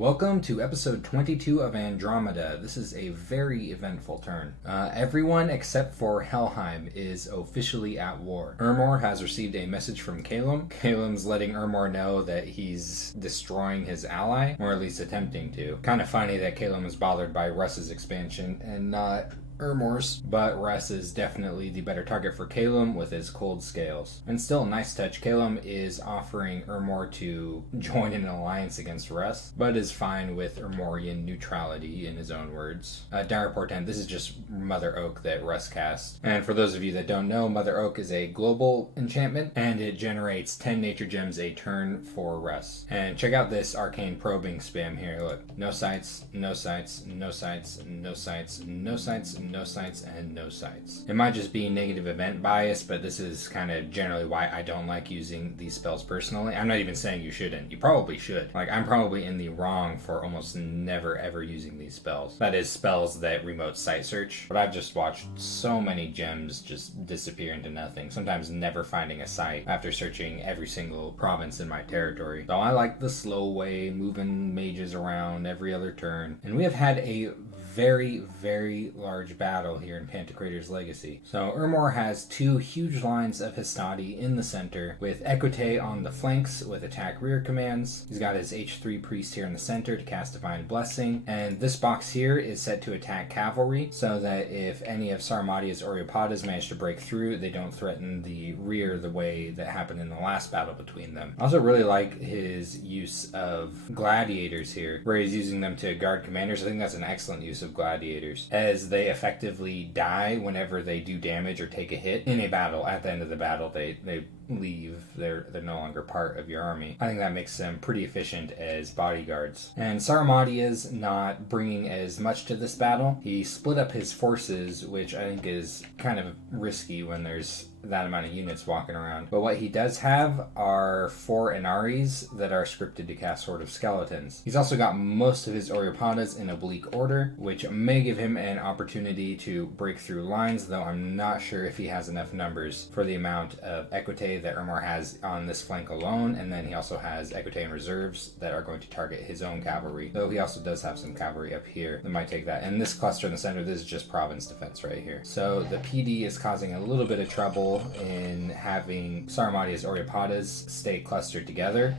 Welcome to episode 22 of Andromeda. This is a very eventful turn. Everyone except for Helheim is officially at war. Ermor has received a message from Calum. Calum's letting Ermor know that he's destroying his ally, or at least attempting to. Kind of funny that Calum is bothered by Russ's expansion and not Ermor's, but Russ is definitely the better target for Calum with his cold scales. And still, nice touch. Calum is offering Ermor to join an alliance against Russ, but is fine with Ermorian neutrality in his own words. Dire Portent, this is just Mother Oak that Russ cast. And for those of you that don't know, Mother Oak is a global enchantment, and it generates 10 nature gems a turn for Russ. And check out this arcane probing spam here. Look, no sights, no sights, no sights, no sights, no sights, no sights, and no sights. It might just be negative event bias, but this is kind of generally why I don't like using these spells personally. I'm not even saying you shouldn't. You probably should. Like, I'm probably in the wrong for almost never ever using these spells. That is, spells that remote sight search. But I've just watched so many gems just disappear into nothing, sometimes never finding a sight after searching every single province in my territory. So I like the slow way, moving mages around every other turn. And we have had a very large battle here in Pantocrator's Legacy. So Ermor has two huge lines of Hastati in the center, with Equite on the flanks with attack rear commands. He's got his H3 priest here in the center to cast Divine Blessing, and this box here is set to attack cavalry, so that if any of Saramatia's Oreopatas manage to break through, they don't threaten the rear the way that happened in the last battle between them. I also really like his use of gladiators here, where he's using them to guard commanders. I think that's an excellent use of gladiators, as they effectively die whenever they do damage or take a hit in a battle. At the end of the battle, they leave. They're no longer part of your army. I think that makes them pretty efficient as bodyguards. And Saramatia's not bringing as much to this battle. He split up his forces, which I think is kind of risky when there's that amount of units walking around. But what he does have are 4 Inaris that are scripted to cast Horde of Skeletons. He's also got most of his Oreopatas in oblique order, which may give him an opportunity to break through lines, though I'm not sure if he has enough numbers for the amount of Equite that Ermor has on this flank alone, and then he also has Equite in reserves that are going to target his own cavalry, though he also does have some cavalry up here that might take that. And this cluster in the center, this is just province defense right here. So the PD is causing a little bit of trouble in having Saramatia's Oreopatas stay clustered together,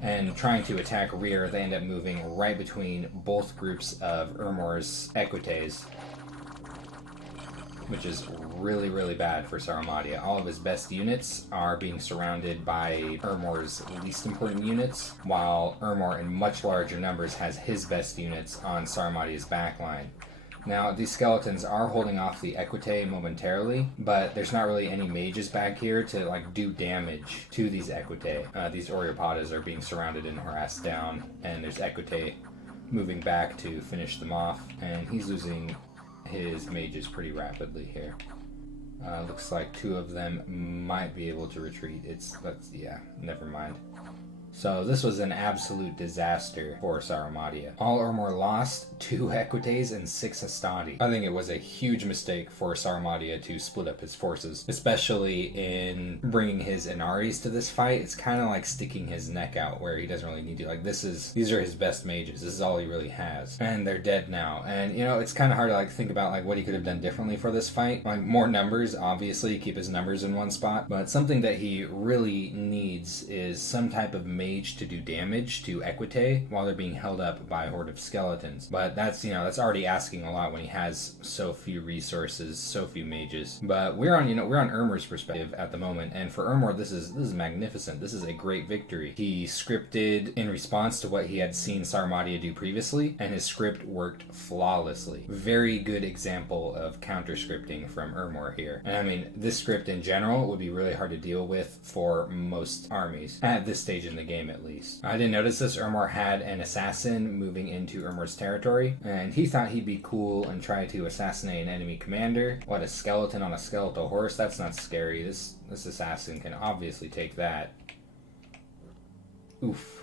and trying to attack rear, they end up moving right between both groups of Ermor's Equites, which is really bad for Saramatia. All of his best units are being surrounded by Ermor's least important units, while Ermor in much larger numbers has his best units on Saramatia's backline. Now, these skeletons are holding off the Equite momentarily, but there's not really any mages back here to do damage to these Equite. These Oreopatas are being surrounded and harassed down, and there's Equite moving back to finish them off, and he's losing his mages pretty rapidly here. Looks like 2 of them might be able to retreat. Never mind. So this was an absolute disaster for Saramatia. All Ermor lost 2 Equites and 6 Hastati. I think it was a huge mistake for Saramatia to split up his forces, especially in bringing his Inaris to this fight. It's kind of like sticking his neck out where he doesn't really need to. These are his best mages. This is all he really has. And they're dead now. And, it's kind of hard to think about what he could have done differently for this fight. More numbers, obviously, keep his numbers in one spot. But something that he really needs is some type of mage to do damage to Equite while they're being held up by a horde of skeletons. But that's already asking a lot when he has so few resources, so few mages. But we're on Ermor's perspective at the moment, and for Ermor this is magnificent. This is a great victory. He scripted in response to what he had seen Saramatia do previously, and his script worked flawlessly. Very good example of counter scripting from Ermor here. And this script in general would be really hard to deal with for most armies at this stage in the game, at least. I didn't notice this. Ermor had an assassin moving into Ermor's territory, and he thought he'd be cool and try to assassinate an enemy commander. What, a skeleton on a skeletal horse? That's not scary. This assassin can obviously take that. Oof.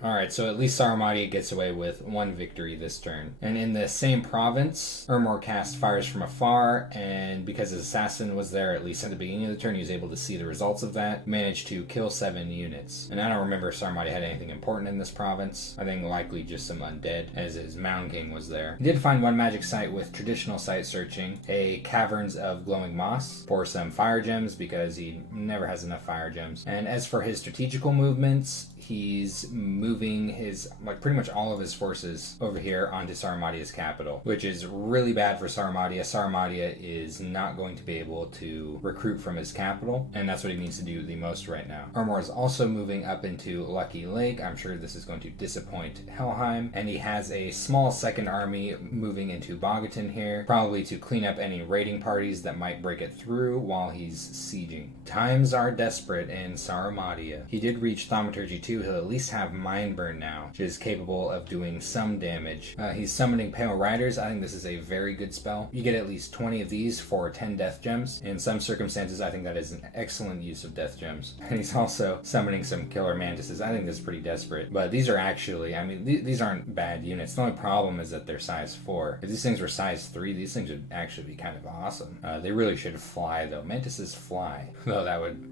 Alright, so at least Saramadia gets away with one victory this turn. And in the same province, Ermor cast Fires from Afar, and because his assassin was there at least at the beginning of the turn, he was able to see the results of that, managed to kill 7 units. And I don't remember if Saramadia had anything important in this province. I think likely just some undead, as his Mound King was there. He did find one magic site with traditional site searching, a Caverns of Glowing Moss, for some fire gems, because he never has enough fire gems. And as for his strategical movements, he's moving his, pretty much all of his forces over here onto Saramadia's capital, which is really bad for Saramadia. Saramadia is not going to be able to recruit from his capital, and that's what he needs to do the most right now. Ermor is also moving up into Lucky Lake. I'm sure this is going to disappoint Helheim, and he has a small second army moving into Bogaton here, probably to clean up any raiding parties that might break it through while he's sieging. Times are desperate in Saramadia. He did reach Thaumaturgy 2. He'll at least have Mindburn now, which is capable of doing some damage. He's summoning Pale Riders. I think this is a very good spell. You get at least 20 of these for 10 death gems. In some circumstances, I think that is an excellent use of death gems. And he's also summoning some Killer Mantises. I think this is pretty desperate. But these are actually, these aren't bad units. The only problem is that they're size 4. If these things were size 3, these things would actually be kind of awesome. They really should fly, though. Mantises fly. Though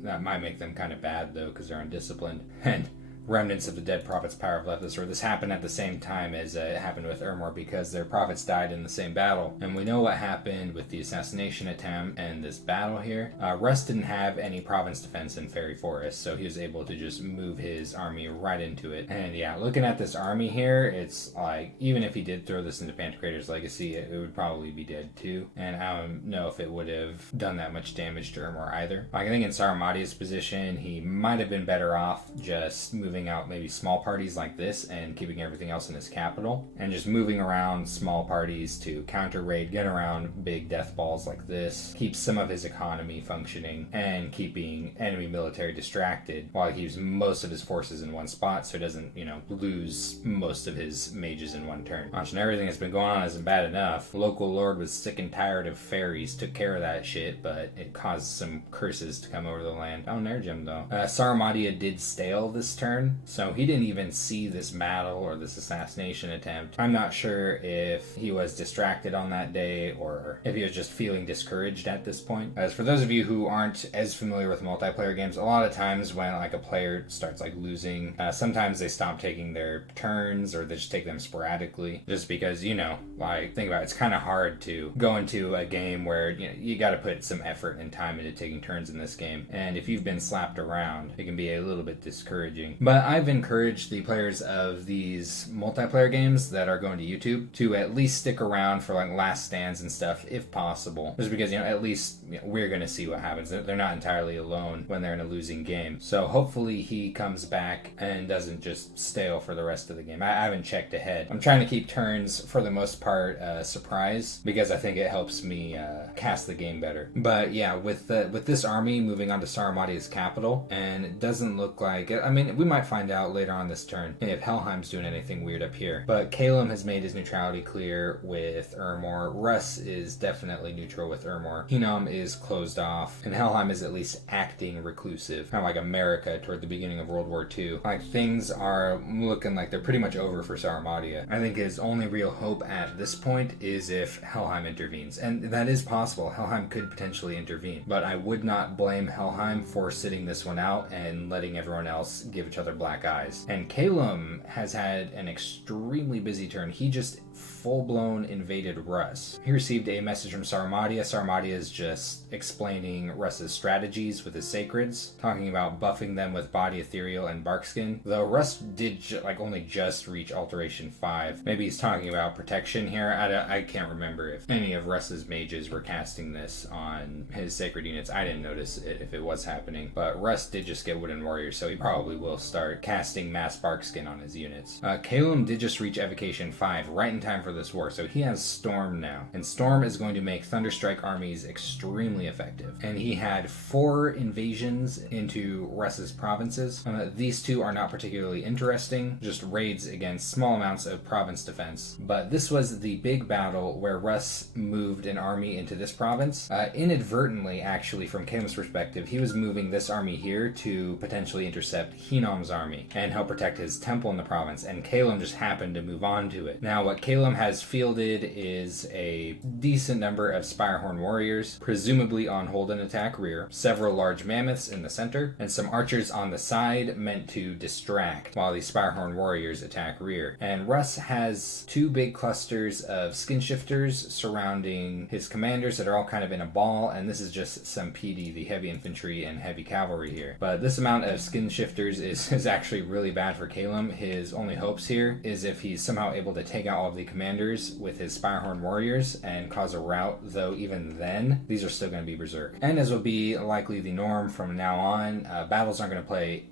that might make them kind of bad, though, because they're undisciplined. And remnants of the dead prophets' power have left us, or this happened at the same time as it happened with Ermor, because their prophets died in the same battle. And we know what happened with the assassination attempt and this battle here. Russ didn't have any province defense in Fairy Forest, so he was able to just move his army right into it. And yeah, looking at this army here, it's like, even if he did throw this into Pantocrator's Legacy, it would probably be dead too. And I don't know if it would have done that much damage to Ermor either. I think in Saramadia's position, he might have been better off just moving out maybe small parties like this and keeping everything else in his capital, and just moving around small parties to counter raid, get around big death balls like this, keep some of his economy functioning, and keeping enemy military distracted while he keeps most of his forces in one spot so he doesn't, lose most of his mages in one turn. Watching everything that's been going on isn't bad enough. Local lord was sick and tired of fairies, took care of that shit, but it caused some curses to come over the land. Oh, Nergem though. Saramadia did stale this turn, so he didn't even see this battle or this assassination attempt. I'm not sure if he was distracted on that day or if he was just feeling discouraged at this point. As for those of you who aren't as familiar with multiplayer games, a lot of times when a player starts losing, sometimes they stop taking their turns, or they just take them sporadically, just because, think about it, it's kind of hard to go into a game where you got to put some effort and time into taking turns in this game, and if you've been slapped around, it can be a little bit discouraging. But I've encouraged the players of these multiplayer games that are going to YouTube to at least stick around for last stands and stuff if possible, just because at least we're going to see what happens. They're not entirely alone when they're in a losing game, so hopefully he comes back and doesn't just stale for the rest of the game. I haven't checked ahead. I'm trying to keep turns for the most part surprise, because I think it helps me cast the game better. But yeah, with this army moving on to Saramadia's capital, and it doesn't look like it. We might find out later on this turn if Helheim's doing anything weird up here. But Calum has made his neutrality clear with Ermor. Russ is definitely neutral with Ermor. Hinnom is closed off, and Helheim is at least acting reclusive, kind of like America toward the beginning of World War II. Things are looking like they're pretty much over for Saramadia. I think his only real hope at this point is if Helheim intervenes, and that is possible. Helheim could potentially intervene, but I would not blame Helheim for sitting this one out and letting everyone else give each other black eyes. And Calum has had an extremely busy turn. He just full-blown invaded Russ. He received a message from Saramadia. Saramadia is just explaining Russ's strategies with his sacreds, talking about buffing them with Body Ethereal and Barkskin. Though Russ did only just reach Alteration 5. Maybe he's talking about protection here. I can't remember if any of Russ's mages were casting this on his sacred units. I didn't notice it if it was happening. But Russ did just get Wooden Warrior, so he probably will start casting Mass Barkskin on his units. Calum did just reach Evocation 5 right in time for this war, so he has Storm now, and Storm is going to make Thunderstrike armies extremely effective. And he had 4 invasions into Russ's provinces. These 2 are not particularly interesting, just raids against small amounts of province defense. But this was the big battle where Russ moved an army into this province. Inadvertently, actually, from Calum's perspective, he was moving this army here to potentially intercept Hinnom's Calum's army, and he'll protect his temple in the province, and Calum just happened to move on to it. Now, what Calum has fielded is a decent number of Spirehorn warriors, presumably on hold and attack rear, several large mammoths in the center, and some archers on the side meant to distract while the Spirehorn warriors attack rear. And Russ has two big clusters of skin shifters surrounding his commanders that are all kind of in a ball, and this is just some PD, the heavy infantry and heavy cavalry here. But this amount of skin shifters is actually really bad for Calum. His only hopes here is if he's somehow able to take out all of the commanders with his Spirehorn warriors and cause a rout, though even then, these are still going to be berserk. And as will be likely the norm from now on, battles aren't going to play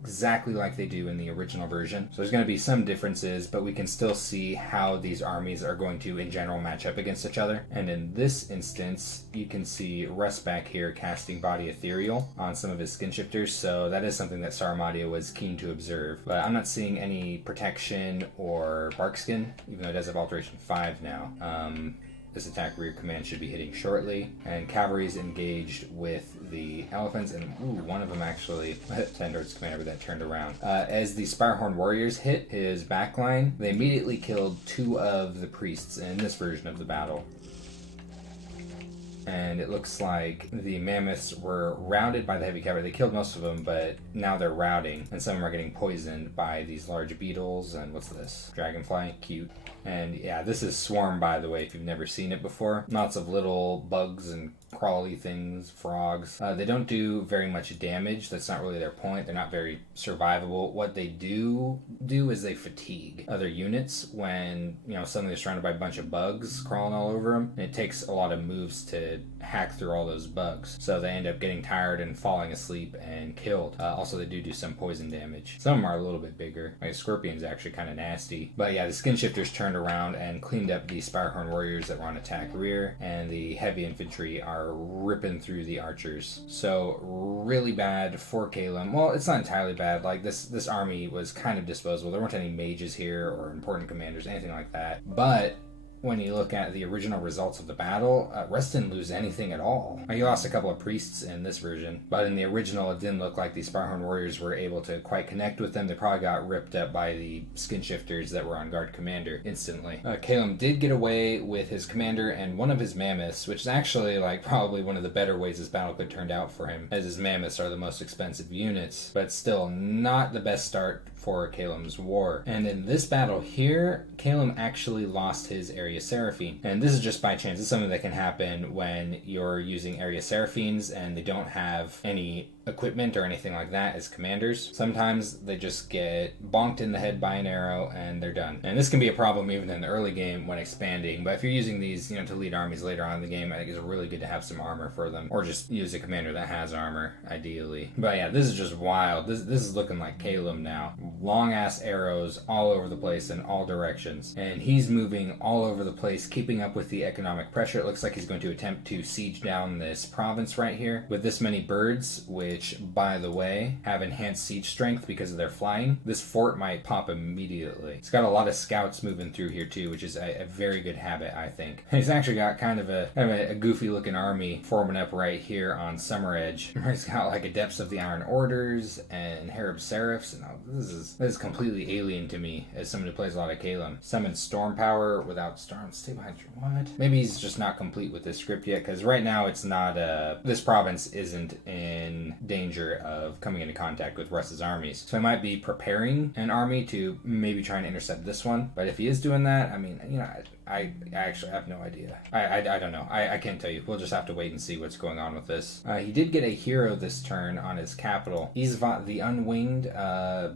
exactly like they do in the original version. So there's going to be some differences, but we can still see how these armies are going to, in general, match up against each other. And in this instance, you can see Russ back here casting Body Ethereal on some of his skin shifters, so that is something that Saramadia was keen to observe. But I'm not seeing any protection or bark skin, even though it does have Alteration 5 now. This attack rear command should be hitting shortly, and cavalry is engaged with the elephants, and one of them actually, Tendard's commander, that turned around. As the Spirehorn warriors hit his backline, they immediately killed two of the priests in this version of the battle. And it looks like the mammoths were routed by the heavy cavalry. They killed most of them, but now they're routing, and some of them are getting poisoned by these large beetles. And what's this? Dragonfly? Cute. And yeah, this is Swarm, by the way, if you've never seen it before. Lots of little bugs and crawly things, frogs. They don't do very much damage. That's not really their point. They're not very survivable. What they do is they fatigue other units when, suddenly they're surrounded by a bunch of bugs crawling all over them. And it takes a lot of moves to hack through all those bugs. So they end up getting tired and falling asleep and killed. Also, they do some poison damage. Some of them are a little bit bigger. Like Scorpion's actually kind of nasty. But yeah, the skin shifters turned around and cleaned up the Spirehorn warriors that were on attack rear, and the heavy infantry are ripping through the archers. So really bad for Calum. Well, it's not entirely bad. Like this army was kind of disposable. There weren't any mages here or important commanders, anything like that. But when you look at the original results of the battle, Russ didn't lose anything at all. He lost a couple of priests in this version, but in the original it didn't look like the Spirehorn warriors were able to quite connect with them. They probably got ripped up by the skin shifters that were on guard commander instantly. Calum did get away with his commander and one of his mammoths, which is actually probably one of the better ways this battle could turn out for him, as his mammoths are the most expensive units, but still not the best start for Calum's war. And in this battle here, Calum actually lost his Area Seraphine. And this is just by chance. It's something that can happen when you're using Area Seraphines and they don't have any equipment or anything like that as commanders. Sometimes they just get bonked in the head by an arrow and they're done. And this can be a problem even in the early game when expanding, but if you're using these, to lead armies later on in the game, I think it's really good to have some armor for them, or just use a commander that has armor, ideally. But yeah, this is just wild. This is looking like Calum now. Long ass arrows all over the place in all directions, and he's moving all over the place, keeping up with the economic pressure. It looks like he's going to attempt to siege down this province right here with this many birds, which, by the way, have enhanced siege strength because of their flying. This fort might pop immediately. It's got a lot of scouts moving through here too, which is a very good habit, I think. He's actually got kind of a goofy looking army forming up right here on Summer Edge. He's got Adepts of the Iron Orders and Harib Seraphs, and this is completely alien to me as someone who plays a lot of Calum. Summon Storm Power without Storm. Stay behind your what? Maybe he's just not complete with this script yet, because right now it's not this province isn't in danger of coming into contact with Russ's armies. So he might be preparing an army to maybe try and intercept this one. But if he is doing that, I actually have no idea. I don't know. I can't tell you. We'll just have to wait and see what's going on with this. He did get a hero this turn on his capital. He's the Unwinged,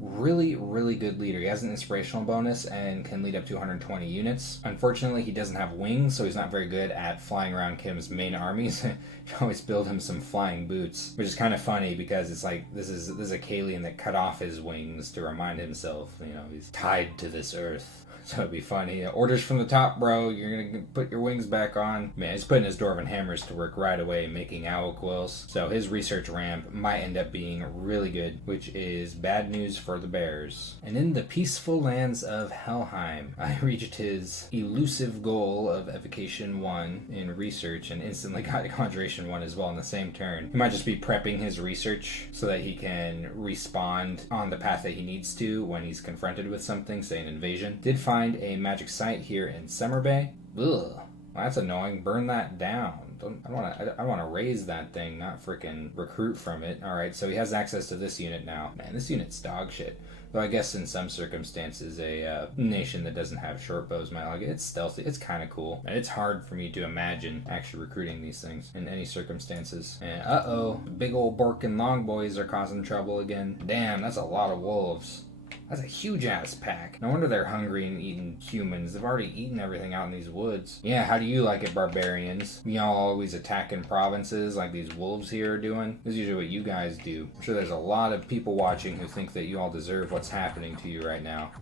really, really good leader. He has an inspirational bonus and can lead up to 120 units. Unfortunately, he doesn't have wings, so he's not very good at flying around Kim's main armies. You always build him some flying boots, which is kind of funny because it's like this is a Kalian that cut off his wings to remind himself, he's tied to this earth. So it'd be funny. Orders from the top, bro. You're gonna put your wings back on. Man, he's putting his Dwarven hammers to work right away, making owl quills. So his research ramp might end up being really good, which is bad news for the bears. And in the peaceful lands of Helheim, I reached his elusive goal of Evocation 1 in research and instantly got Conjuration 1 as well in the same turn. He might just be prepping his research so that he can respond on the path that he needs to when he's confronted with something, say an invasion. Did find a magic site here in Summer Bay. Ugh, well, that's annoying. Burn that down. I want to raise that thing, not freaking recruit from it. All right, so he has access to this unit now. Man, this unit's dog shit. Though I guess in some circumstances, a nation that doesn't have short bows might like it. It's stealthy. It's kind of cool. And it's hard for me to imagine actually recruiting these things in any circumstances. And uh-oh, big old Borkin long boys are causing trouble again. Damn, that's a lot of wolves. That's a huge-ass pack. No wonder they're hungry and eating humans. They've already eaten everything out in these woods. Yeah, how do you like it, barbarians? Y'all always attacking provinces like these wolves here are doing? This is usually what you guys do. I'm sure there's a lot of people watching who think that you all deserve what's happening to you right now.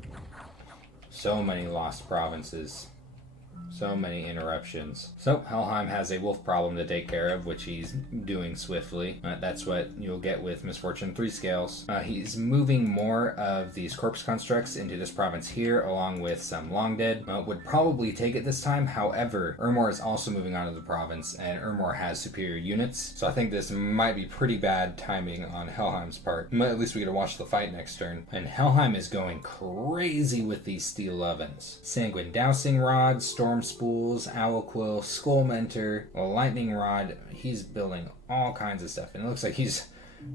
So many lost provinces. So many interruptions. So, Helheim has a wolf problem to take care of, which he's doing swiftly. That's what you'll get with Misfortune 3 scales. He's moving more of these corpse constructs into this province here, along with some long dead. Would probably take it this time. However, Ermor is also moving on to the province, and Ermor has superior units. So I think this might be pretty bad timing on Helheim's part. But at least we get to watch the fight next turn. And Helheim is going crazy with these steel ovens. Sanguine dowsing rods, storm spools, owl quill, skull mentor, a lightning rod. He's building all kinds of stuff, and it looks like he's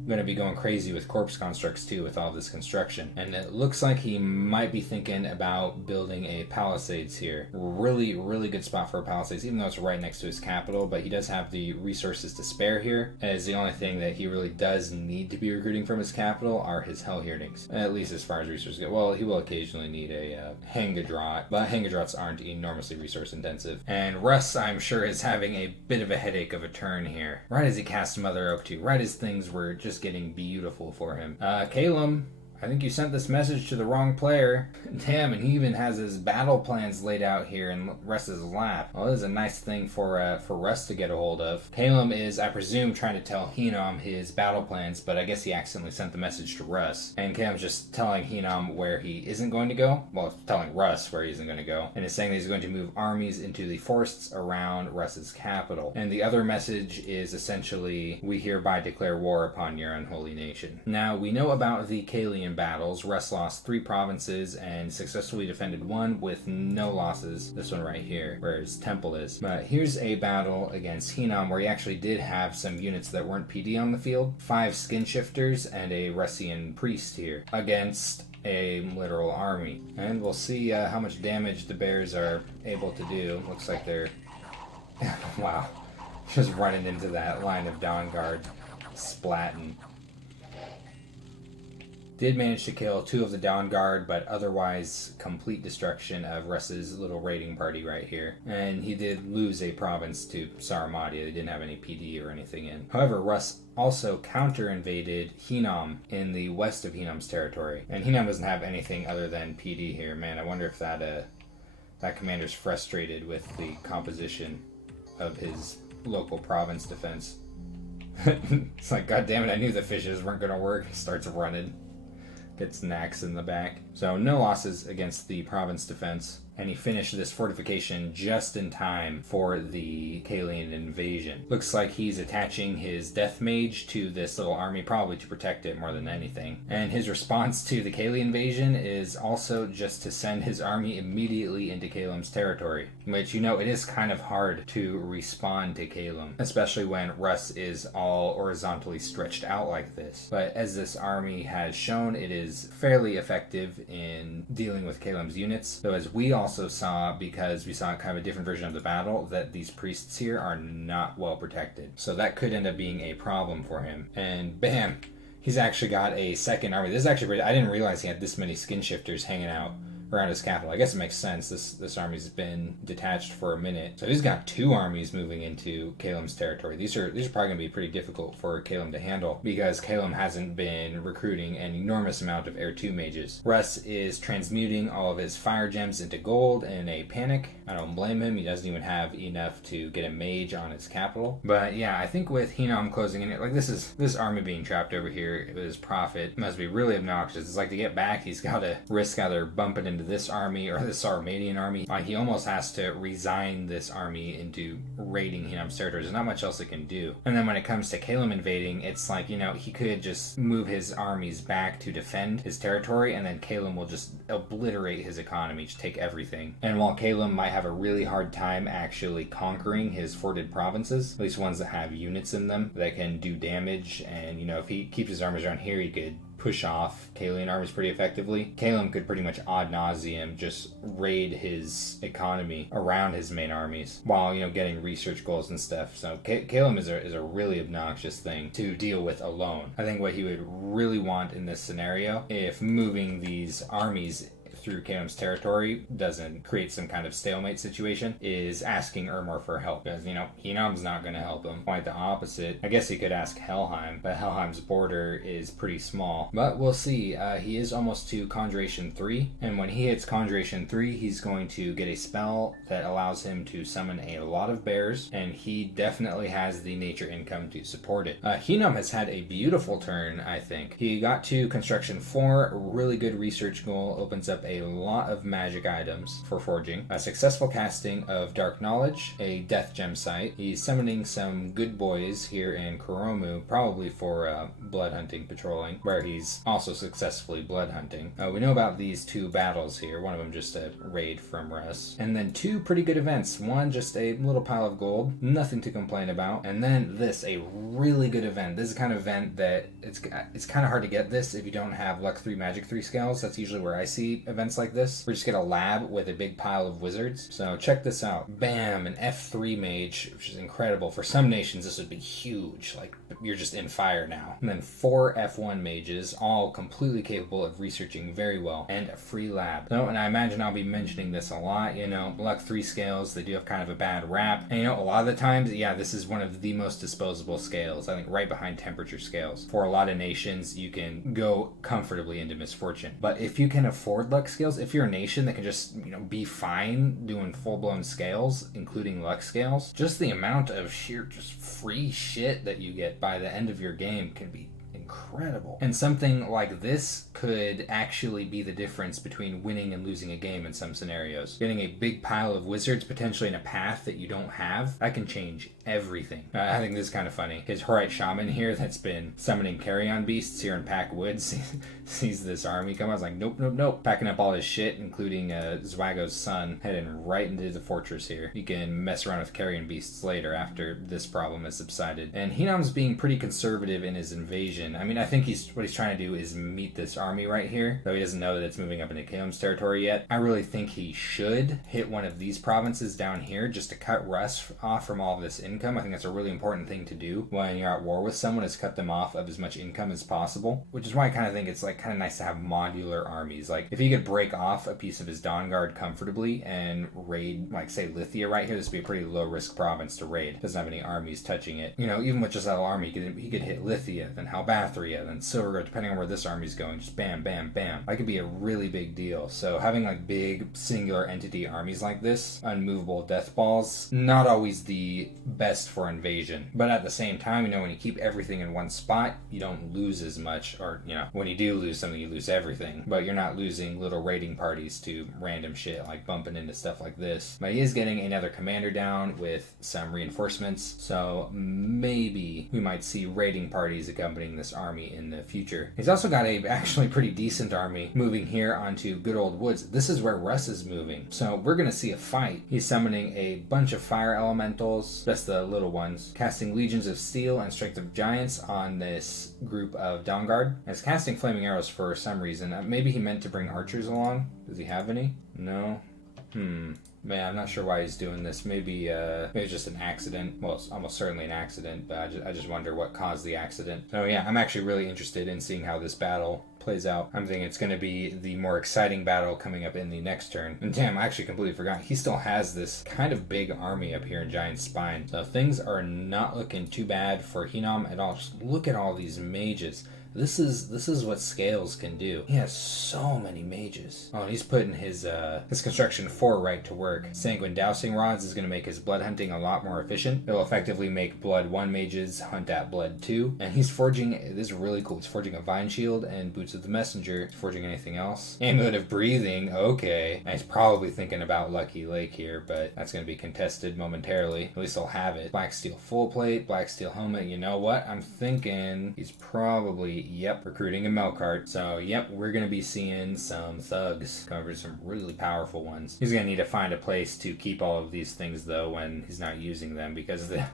going to be going crazy with corpse constructs too with all this construction. And it looks like he might be thinking about building a palisades here. Really, really good spot for a palisades, even though it's right next to his capital, but he does have the resources to spare here, as the only thing that he really does need to be recruiting from his capital are his Hellhearings, at least as far as resources go. Well, he will occasionally need a Hangadrot, but Hangadrots aren't enormously resource intensive. And Russ, I'm sure, is having a bit of a headache of a turn here. Right as he cast Mother Oak 2, right as things were just getting beautiful for him. Calum, I think you sent this message to the wrong player. Damn, and he even has his battle plans laid out here in Russ's lap. Well, this is a nice thing for Russ to get a hold of. Calum is, I presume, trying to tell Henom his battle plans, but I guess he accidentally sent the message to Russ. And Calum's just telling Henom where he isn't going to go. Well, telling Russ where he isn't going to go. And is saying that he's going to move armies into the forests around Russ's capital. And the other message is essentially, we hereby declare war upon your unholy nation. Now, we know about the Kalian battles. Russ lost 3 provinces and successfully defended 1 with no losses. This one right here, where his temple is. But here's a battle against Henom where he actually did have some units that weren't PD on the field. 5 skin shifters and a Russian priest here against a literal army. And we'll see how much damage the bears are able to do. Looks like they're wow, just running into that line of Dawn Guard, splatting. Did manage to kill 2 of the Dawn Guard, but otherwise complete destruction of Russ's little raiding party right here. And he did lose a province to Saramatia. They didn't have any PD or anything in. However, Russ also counter-invaded Henom in the west of Henom's territory. And Henom doesn't have anything other than PD here. Man, I wonder if that commander's frustrated with the composition of his local province defense. It's like, God damn it, I knew the fishes weren't going to work. He starts running. Gets Nax in the back. So no losses against the province defense. And he finished this fortification just in time for the Kalian invasion. Looks like he's attaching his Death Mage to this little army, probably to protect it more than anything. And his response to the Kalian invasion is also just to send his army immediately into Calum's territory. Which, you know, it is kind of hard to respond to Calum, especially when Russ is all horizontally stretched out like this. But as this army has shown, it is fairly effective in dealing with Calum's units. Though as we also saw, because we saw kind of a different version of the battle, that these priests here are not well protected. So that could end up being a problem for him. And bam! He's actually got a second army. This is actually I didn't realize he had this many skin shifters hanging out around his capital. I guess it makes sense. This army's been detached for a minute. So he's got 2 armies moving into Calum's territory. These are probably going to be pretty difficult for Calum to handle because Calum hasn't been recruiting an enormous amount of Air 2 mages. Russ is transmuting all of his fire gems into gold in a panic. I don't blame him. He doesn't even have enough to get a mage on his capital. But yeah, I think with Henom closing in it, like this army being trapped over here with his prophet must be really obnoxious. It's like to get back, he's got to risk either bumping into this army or this Armadian army, he almost has to resign this army into raiding Hinam's territory. There's not much else it can do. And then when it comes to Calum invading, it's like, he could just move his armies back to defend his territory, and then Calum will just obliterate his economy, just take everything. And while Calum might have a really hard time actually conquering his forted provinces, at least ones that have units in them that can do damage, and if he keeps his armies around here, he could push off Kalian armies pretty effectively. Calum could pretty much ad nauseum just raid his economy around his main armies while, getting research goals and stuff. So Calum is a really obnoxious thing to deal with alone. I think what he would really want in this scenario, if moving these armies through Calum's territory doesn't create some kind of stalemate situation, is asking Ermor for help. Because, Hinam's not going to help him. Quite the opposite. I guess he could ask Helheim, but Helheim's border is pretty small. But we'll see. He is almost to Conjuration 3, and when he hits Conjuration 3, he's going to get a spell that allows him to summon a lot of bears, and he definitely has the nature income to support it. Hinam has had a beautiful turn, I think. He got to Construction 4, a really good research goal, opens up a lot of magic items for forging, a successful casting of Dark Knowledge, a Death Gem site. He's summoning some good boys here in Kuromu, probably for blood hunting patrolling, where he's also successfully blood hunting. We know about these 2 battles here, one of them just a raid from Russ, and then 2 pretty good events. One, just a little pile of gold, nothing to complain about, and then this, a really good event. This is the kind of event that it's kind of hard to get this if you don't have Luck 3 Magic 3 scales. That's usually where I see events like this. We just get a lab with a big pile of wizards. So check this out. Bam, an F3 mage, which is incredible. For some nations, this would be huge. Like, you're just in fire now. And then 4 F1 mages, all completely capable of researching very well, and a free lab. So, and I imagine I'll be mentioning this a lot, Luck 3 scales, they do have kind of a bad rap. And a lot of the times, this is one of the most disposable scales. I think right behind temperature scales. For a lot of nations, you can go comfortably into misfortune. But if you can afford luck scales, if you're a nation that can just, be fine doing full-blown scales, including luck scales, just the amount of sheer just free shit that you get by the end of your game can be incredible. And something like this could actually be the difference between winning and losing a game in some scenarios. Getting a big pile of wizards potentially in a path that you don't have, that can change everything. I think this is kind of funny. His Horite Shaman here that's been summoning carrion beasts here in Pack Woods sees this army come. I was like, nope. Packing up all his shit, including Zwago's son, heading right into the fortress here. You can mess around with carrion beasts later after this problem has subsided. And Hinam's being pretty conservative in his invasion. I mean, I think what he's trying to do is meet this army right here, though he doesn't know that it's moving up into Calum's territory yet. I really think he should hit one of these provinces down here just to cut Russ off from all of this income. I think that's a really important thing to do when you're at war with someone, is cut them off of as much income as possible, which is why I kind of think it's like kind of nice to have modular armies. Like if he could break off a piece of his Dawn Guard comfortably and raid, like say Lithia right here, this would be a pretty low risk province to raid. Doesn't have any armies touching it. Even with just that army, he could hit Lithia, then Halbathria, then Silvergrove, depending on where this army's going, just bam, bam, bam. That could be a really big deal. So having like big singular entity armies like this, unmovable death balls, not always the best for invasion. But at the same time, when you keep everything in one spot, you don't lose as much, or when you do lose something, you lose everything. But you're not losing little raiding parties to random shit, like bumping into stuff like this. But he is getting another commander down with some reinforcements, so maybe we might see raiding parties accompanying this army in the future. He's also got a actually pretty decent army moving here onto good old woods. This is where Russ is moving, so we're gonna see a fight. He's summoning a bunch of fire elementals, just the little ones, casting legions of steel and strength of giants on this group of Dawn Guard. He's casting flaming arrows for some reason. Maybe he meant to bring archers along. Does he have any? No. Man, I'm not sure why he's doing this. Maybe it's just an accident. Well, it's almost certainly an accident, but I just wonder what caused the accident. So yeah, I'm actually really interested in seeing how this battle plays out. I'm thinking it's going to be the more exciting battle coming up in the next turn. And damn, I actually completely forgot. He still has this kind of big army up here in Giant Spine. So things are not looking too bad for Hinam at all. Just look at all these mages. This is what Scales can do. He has so many mages. Oh, and he's putting his construction 4 right to work. Sanguine Dowsing Rods is going to make his blood hunting a lot more efficient. It will effectively make blood 1 mages hunt at blood 2. And he's forging, this is really cool, he's forging a Vine Shield and Boots of the Messenger. He's forging anything else? Amulet of Breathing, okay. And he's probably thinking about Lucky Lake here, but that's going to be contested momentarily. At least he'll have it. Black Steel Full Plate, Black Steel Helmet. You know what? I'm thinking he's probably, yep, recruiting a Melkart. So, yep, we're going to be seeing some thugs come over, some really powerful ones. He's going to need to find a place to keep all of these things, though, when he's not using them, because the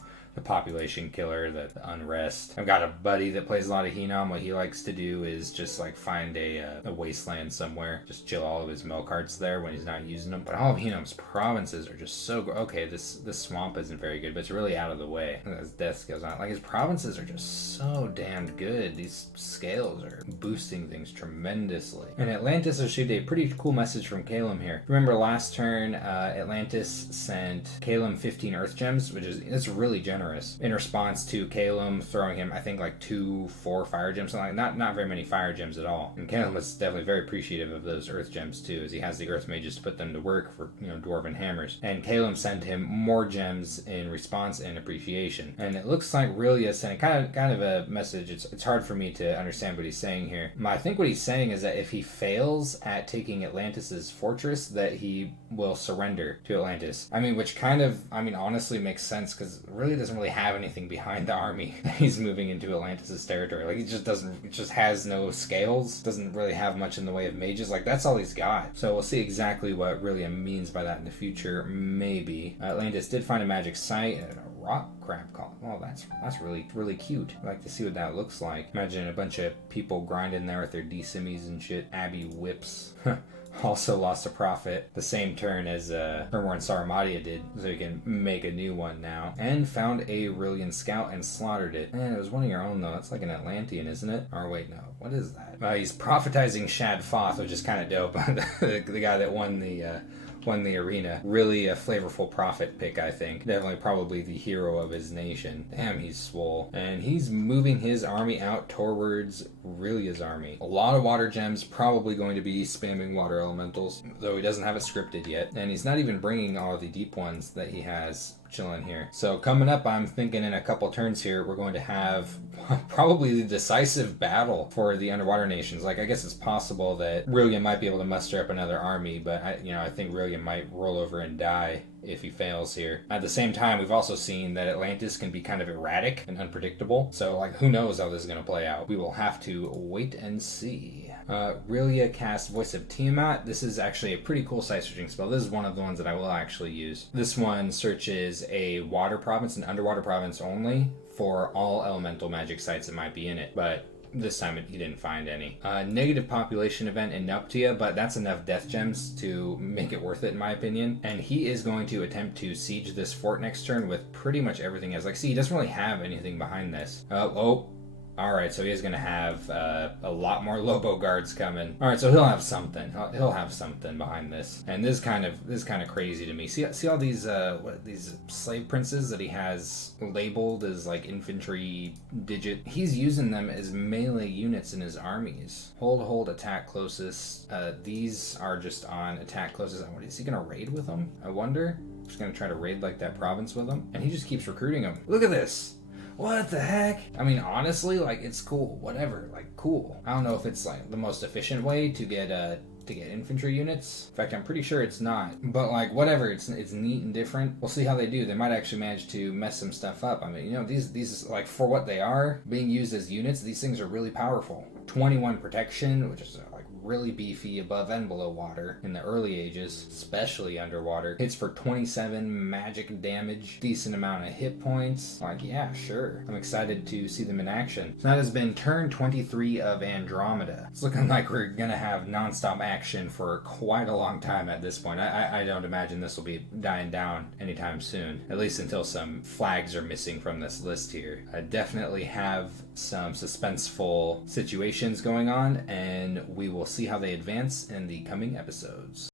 population killer, the unrest. I've got a buddy that plays a lot of Henom. What he likes to do is just like find a wasteland somewhere, just chill all of his Melkarts there when he's not using them. But all of Henom's provinces are just so okay, this swamp isn't very good, but it's really out of the way as death goes on. Like, his provinces are just so damned good. These scales are boosting things tremendously. And Atlantis received a pretty cool message from Calum here. Remember last turn, Atlantis sent Calum 15 Earth Gems, which is, it's really generous, in response to Calum throwing him, I think, like 4 fire gems, something like not very many fire gems at all. And Calum was definitely very appreciative of those earth gems too, as he has the earth mages to put them to work for, dwarven hammers. And Calum sent him more gems in response and appreciation. And it looks like Rilia sent kind of a message. It's hard for me to understand what he's saying here. I think what he's saying is that if he fails at taking Atlantis's fortress, that he will surrender to Atlantis. I mean, which honestly makes sense, because Rilia doesn't really have anything behind the army he's moving into Atlantis' territory. Like, it just has no scales, doesn't really have much in the way of mages. Like, that's all he's got. So we'll see exactly what Rilia means by that in the future, maybe. Atlantis did find a magic site and a rock crab column. Oh, that's really cute. I'd like to see what that looks like. Imagine a bunch of people grinding there with their D-Simies and shit. Abbey whips. Also lost a prophet the same turn as Hermor and Saramatia did, so he can make a new one now. And found a Rillian scout and slaughtered it. Man, it was one of your own, though. It's like an Atlantean, isn't it? Or wait, no. What is that? He's prophetizing Shad Foth, which is kind of dope. the guy that won the arena. Really a flavorful prophet pick, I think. Definitely probably the hero of his nation. Damn, he's swole. And he's moving his army out towards Rilia's army. A lot of water gems, probably going to be spamming water elementals, though he doesn't have it scripted yet. And he's not even bringing all of the deep ones that he has chilling here. So coming up, I'm thinking in a couple turns here, we're going to have probably the decisive battle for the underwater nations. Like, I guess it's possible that Rillian might be able to muster up another army, but I think Rillian might roll over and die if he fails here. At the same time, we've also seen that Atlantis can be kind of erratic and unpredictable. So, like, who knows how this is going to play out? We will have to wait and see. Rilia casts Voice of Tiamat. This is actually a pretty cool site searching spell. This is one of the ones that I will actually use. This one searches a water province, an underwater province only, for all elemental magic sites that might be in it. But this time he didn't find any. Negative population event in Nuptia, but that's enough death gems to make it worth it in my opinion. And he is going to attempt to siege this fort next turn with pretty much everything else. Like, see, he doesn't really have anything behind this. Alright, so he is going to have a lot more Lobo guards coming. Alright, so he'll have something. He'll have something behind this. And this is kind of crazy to me. See all these these slave princes that he has labeled as like infantry digit? He's using them as melee units in his armies. Hold, attack closest. These are just on attack closest. Is he going to raid with them? I wonder. He's going to try to raid like that province with them. And he just keeps recruiting them. Look at this. What the heck? I mean, honestly, like, it's cool. Whatever. Like, cool. I don't know if it's, like, the most efficient way to get infantry units. In fact, I'm pretty sure it's not. But, like, whatever. It's neat and different. We'll see how they do. They might actually manage to mess some stuff up. I mean, these like, for what they are, being used as units, these things are really powerful. 21 protection, which is, like, really beefy above and below water in the early ages, especially underwater. Hits for 27 magic damage, decent amount of hit points. Like, yeah, sure. I'm excited to see them in action. So that has been turn 23 of Andromeda. It's looking like we're gonna have non-stop action for quite a long time at this point. I don't imagine this will be dying down anytime soon, at least until some flags are missing from this list here. I definitely have some suspenseful situations going on, and we will see how they advance in the coming episodes.